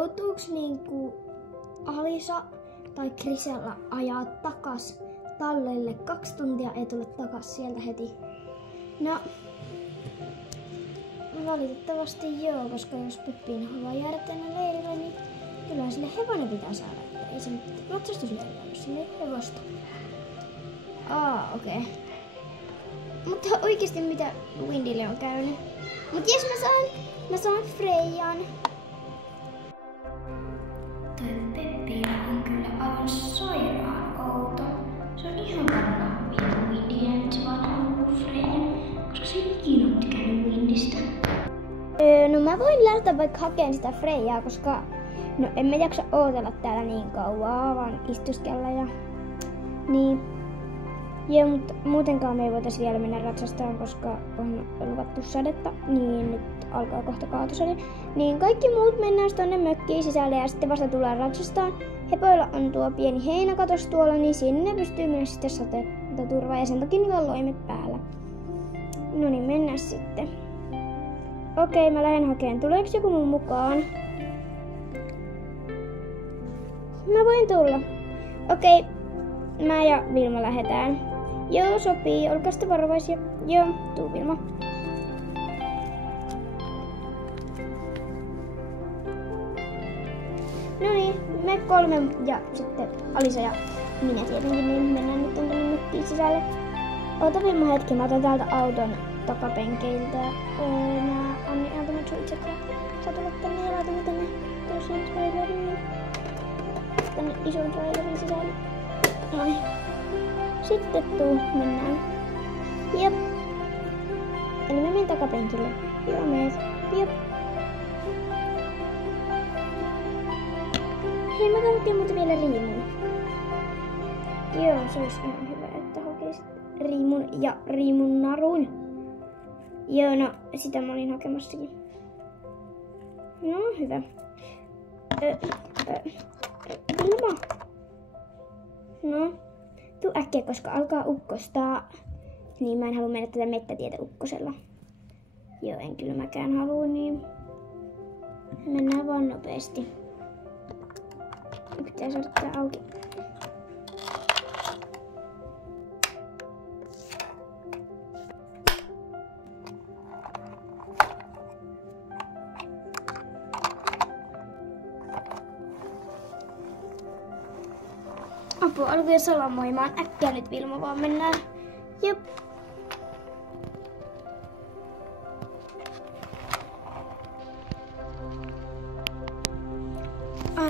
joutuuks niinku Alisa tai Grisella ajaa takas talleille 2 tuntia, ei tule takas sieltä heti? No, valitettavasti joo, koska jos Peppiin haluaa jäädä tänne leirille, niin kyllähän sille hevonen pitää saada. Ei se ratsastusleirillä ole, sille hevosta. Okei. Mutta oikeesti mitä Windylle on käynyt? Mut jos mä saan Freijan. Toi Peppiina on kyllä aivan sairaan outo. Se on ihan varmaan Windyä, että se vaan haluaa Freijan, koska se ei ikinä ole tykännyt Windystä. No mä voin lähteä vaikka hakemaan sitä Freijaa, koska no en mä jaksa ootella täällä niin kauan, vaan istuskella ja niin. Joo, mutta muutenkaan me ei voitais vielä mennä ratsastaan, koska on luvattu sadetta, niin nyt alkaa kohta kaatosade. Niin kaikki muut mennään tonne mökkiin sisälle ja sitten vasta tullaan ratsastaan. Hepoilla on tuo pieni heinäkatos tuolla, niin sinne pystyy mennä sitten satetta turvaa ja sen takia niillä on loimet päällä. No niin, mennään sitten. Okei, mä lähden hakemaan. Tuleeko joku mun mukaan? Mä voin tulla. Okei, mä ja Vilma lähdetään. Joo, sopii. Olkaa sitten varovaisia. Joo, tuu Vilma. No niin, me 3 ja sitten Alisa ja minä tietenkin, niin mennään nyt tonne mökkiin sisälle. Ota Vilma hetki, mä otan täältä auton takapenkeiltä nää Anni antamat suitset ja sä tulet tänne ja laitamme tänne toiseen traileriin. Tänne ison trailerin sisälle. Noin. Sitten mennään. Jep. Eli mä menen takapenkille. Joo, meet. Jep. Hei, mä tarvittiin muuten vielä riimun. Joo, se olisi ihan hyvä, että hakisit riimun ja riimun narun. Joo, no sitä mä olin hakemassakin. No, hyvä. Vilma. No, tuu äkkiä, koska alkaa ukkostaa. Niin mä en halua mennä tätä mettätietä ukkosella. Joo, en kyllä mäkään halua, niin mennään vaan nopeasti. Pitää saada tää auki. Apua, alkoi jo salamoimaan. Äkkiä nyt Vilma vaan mennään. Jep.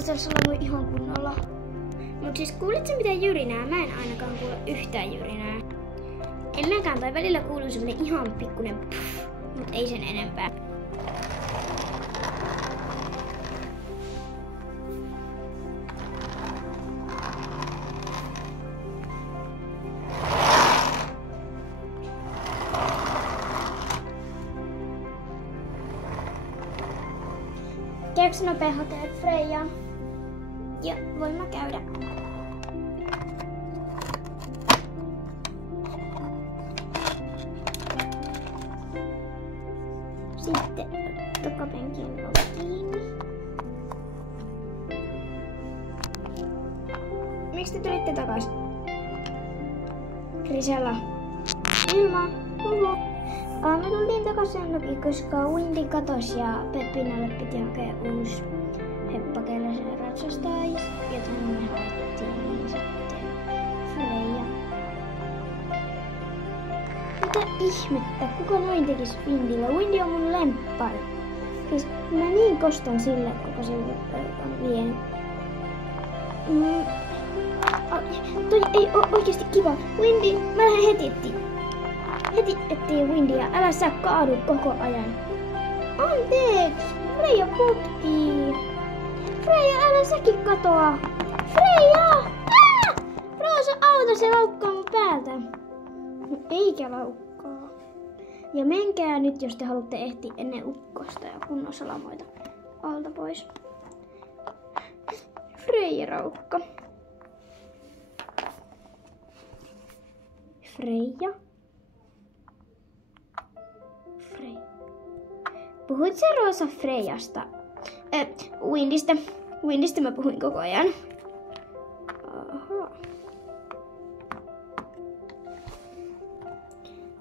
Se salamoi ihan kunnolla. Mut siis kuulitko mitä jyrinää? Mä en ainakaan kuule yhtään jyrinää. En mäkään, tai välillä kuuluu semmonen ihan pikkunen puff, mut ei sen enempää. Käykö nopea hakea Freijaa? Joo, voin mä käydä. Sitten takapenkin ovi kiinni. Miksi te tulitte takaisin? Grisella. Vilma. Me tultiin takaisin sen takia, koska Windy katosi ja Peppinalle piti hakea uusi heppa, kelle se ratsastaisi, joten me haettiin sitten Freija. Mitä ihmettä? Kuka noin tekis Windylle? Windy on mun lemppari. Siis mä niin kostan sille, kuka se on vienyt. Toi ei oo oikeesti kiva. Windy, mä lähden heti etsiä Windyä. Älä sä kaadu koko ajan. Anteeksi! Freija potkii. Freija, älä säkin katoa. Freija! Roosa, auta, se laukkaa mun päältä. Eikä laukkaa. Ja menkää nyt, jos te haluatte ehtiä ennen ukkosta ja kunnon salamoita alta pois. Freija raukka. Freija. Puhuit sä Roosa Freijasta? Windistä. Windistä mä puhuin koko ajan. Aha.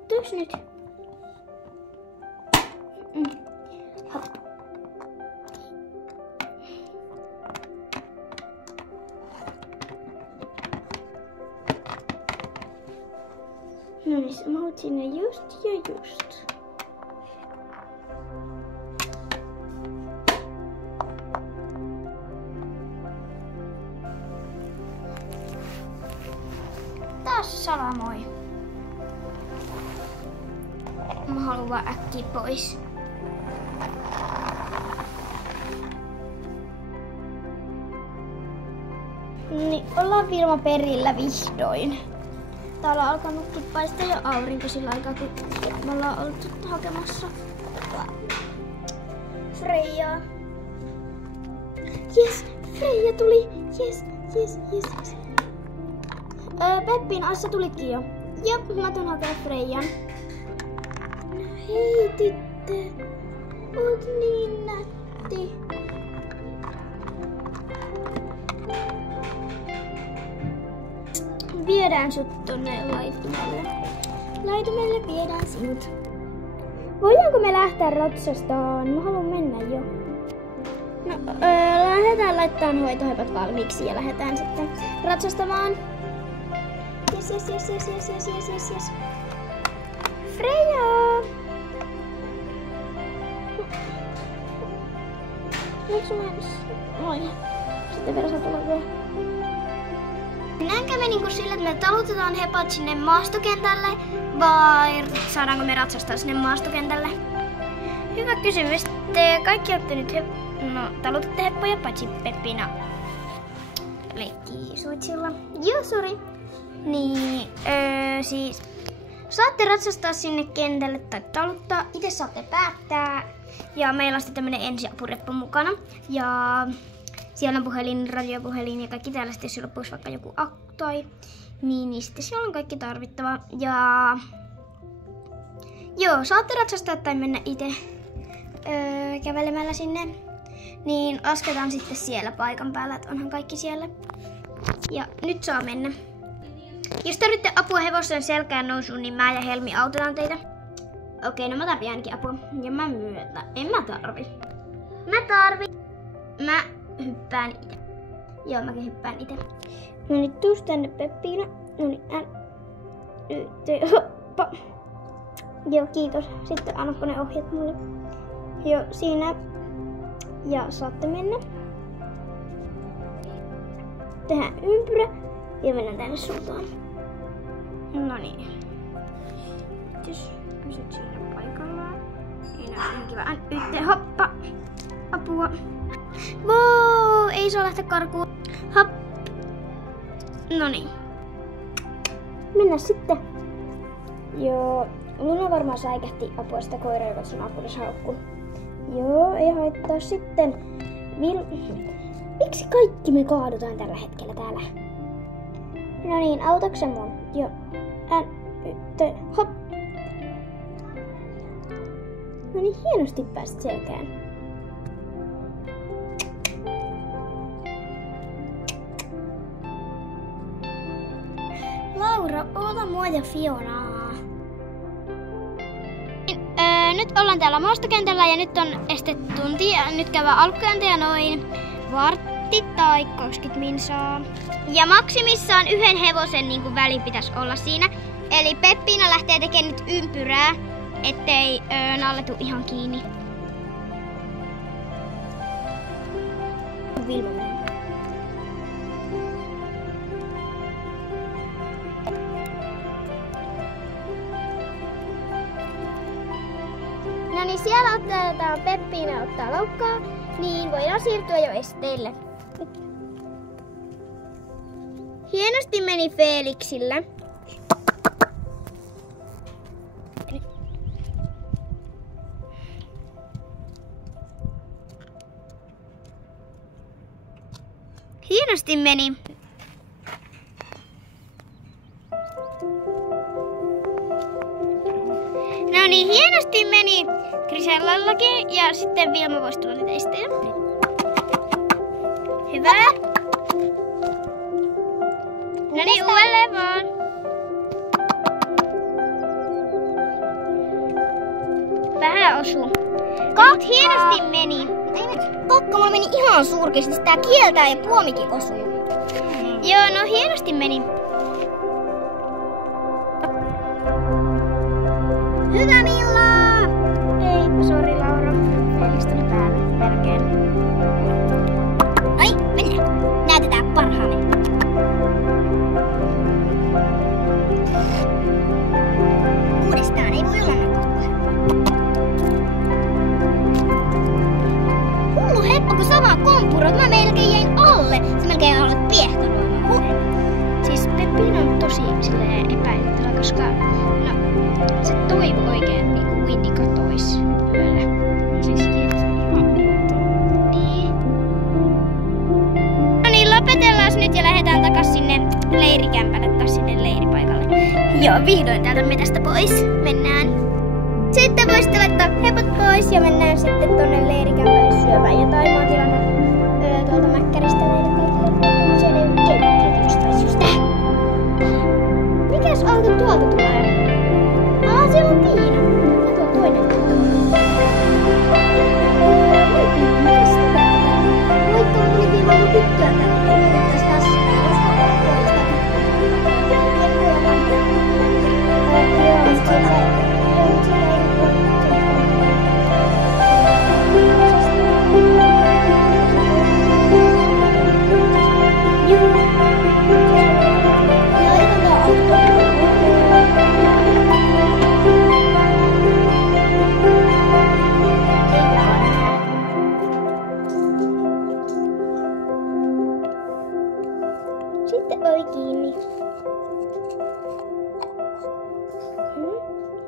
Tuoks nyt? Hop. No niin, sä mahut sinne just ja just. Taas salamoi. Mä haluan vaan äkkiä pois. Niin, ollaan Vilma perillä vihdoin. Täällä on alkanutkin paistaa jo aurinko sillä aikaa, kun me ollaan oltu hakemassa Freijaa. Jes, Freija tuli! Jes. Peppin Assa tulikin jo. Jop, mä tuun hakea Freijan. No hei tyttö, oot niin nätti. Viedään sut tonne laitumelle. Laitumelle viedään sinut. Voidaanko me lähteä ratsastaan? Mä haluan mennä jo. No, lähdetään laittaa hoitohepat valmiiksi ja lähdetään sitten ratsastamaan. Yes. Freija! Miksi mä noin? Sitten vielä saa tulla vielä. Näin kävi niinku sillä, että me talutetaan hepat sinne maastokentälle, vai saadaanko me ratsastaa sinne maastokentälle? Hyvä kysymys. Te kaikki olette nyt talutatte heppoja, paitsi Peppina leikkii suitsilla. Joo, sori. Niin, siis saatte ratsastaa sinne kentälle tai taluttaa. Itse saatte päättää. Ja meillä on sitten tämmönen ensiapureppu mukana. Ja siellä on puhelin, radiopuhelin ja kaikki tällaiset, jos loppuisi vaikka joku aktoi. Niin sitten siellä on kaikki tarvittava. Ja joo, saatte ratsastaa tai mennä itse kävelemällä sinne. Niin lasketaan sitten siellä paikan päällä, että onhan kaikki siellä. Ja nyt saa mennä. Jos tarvitte apua hevosen selkään nousuun, niin mä ja Helmi autetaan teitä. Okei, no mä tarvin ainakin apua. Ja mä myötä. En mä tarvi. Mä hyppään itse. Joo, mäkin hyppään itse. No niin, tuus tänne Peppiina. No niin, hoppa. Joo, kiitos. Sitten annappa ne ohjeet mulle. Joo, siinä. Ja saatte mennä. Tehdään ympyrä. Ja mennään tänne suuntaan. No niin. Jos pysyt siinä paikallaan. Ei näy kiva. Yhteen, hoppa. Apua. Voo, ei saa lähteä karkuun. Hop. No niin. Mennään sitten. Joo, Luna varmaan säikähti apua sitä koiraa, joka sun apurissa haukkuu. Joo, ei haittaa sitten. Miksi kaikki me kaadutaan tällä hetkellä täällä? No niin, autaksa mun? Joo. Hop. No niin, hienosti pääsit selkään. Laura, oota mua ja Fionaa. Nyt ollaan täällä maastokentällä ja nyt on estetunti ja nyt käydään alkukäyntiä noin vartti tai 20 minsaa. Ja maksimissaan yhden hevosen niin kuin väli pitäisi olla siinä. Eli Peppiina lähtee tekemään nyt ympyrää, ettei Nalle tuu ihan kiinni. No niin, siellä otetaan Peppiina ottaa laukkaa, niin voidaan siirtyä jo esteille. Hienosti meni Felixillä. Hienosti meni. No niin, hienosti meni Grisellallakin ja sitten Vilma voisi tulla niitä esteitä. Hyvä. No niin, uudelleen vaan. Vähän osuu. Kakka. Hienosti meni. Kakka, mulla meni ihan surkeasti. Tää kieltää ja puomikin osuu. Joo, no hienosti meni. Hyvä Milla! Ei, sori Laura. Felix tuli päälle. Melkein. Ai, mennään. Näytetään parhaamme. Uudestaan ei voi olla näkökulma. Hullu heppo, kun sama kompurot. Mä melkein jäin alle. Se melkein aloit piehtaroimaan. Siis Peppina on tosi epäilyttävä, koska se toivoi oikein, että niinku Winnie katois yöllä. Siis niin. No niin, lopetellaan nyt ja lähdetään takas sinne leirikämpälle tai sinne leiripaikalle. Joo, vihdoin täältä metästä pois. Mennään. Sitten voisitte laittaa hepot pois ja mennään sitten tonne leirikämpälle syömään jotain. Mä oon tilannut tuolta Mäkkäristä näitä kaikille. Siellä ei ole keittiötä jostain syystä. Mikäs auto tuolta tulee? Siellä on Tiina. Ja tuo toinen auto. Moikka, mä tulin viemään mun tyttöä tänne. Tästä taas sitten oi kiinni.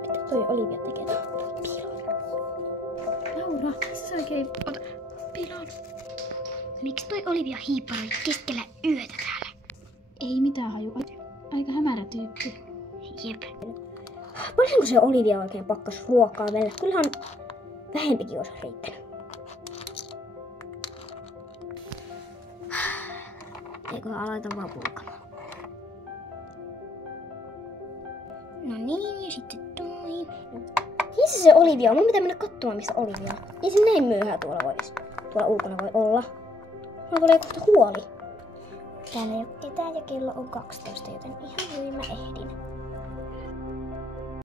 Mitä toi Olivia tekee? Pilon. Laura, sä oikein ota pilon. Miksi toi Olivia hiipparoi keskellä yötä täällä? Ei mitään haju. Aika hämärä tyyppi. Jep. Paljonko se Olivia oikein pakkas ruokaa meille? Kyllähän vähempikin olisi riittänyt. Eikö aloita vaan purkamaan? No niin, ja sitten toi. Missä se Olivia on? Mun pitää mennä katsomaan, missä Olivia on. Ei se näin myöhään tuolla ulkona voi olla. Mulla tulee kohta huoli. Täällä ei ole ketään ja kello on 12, joten ihan hyvin mä ehdin.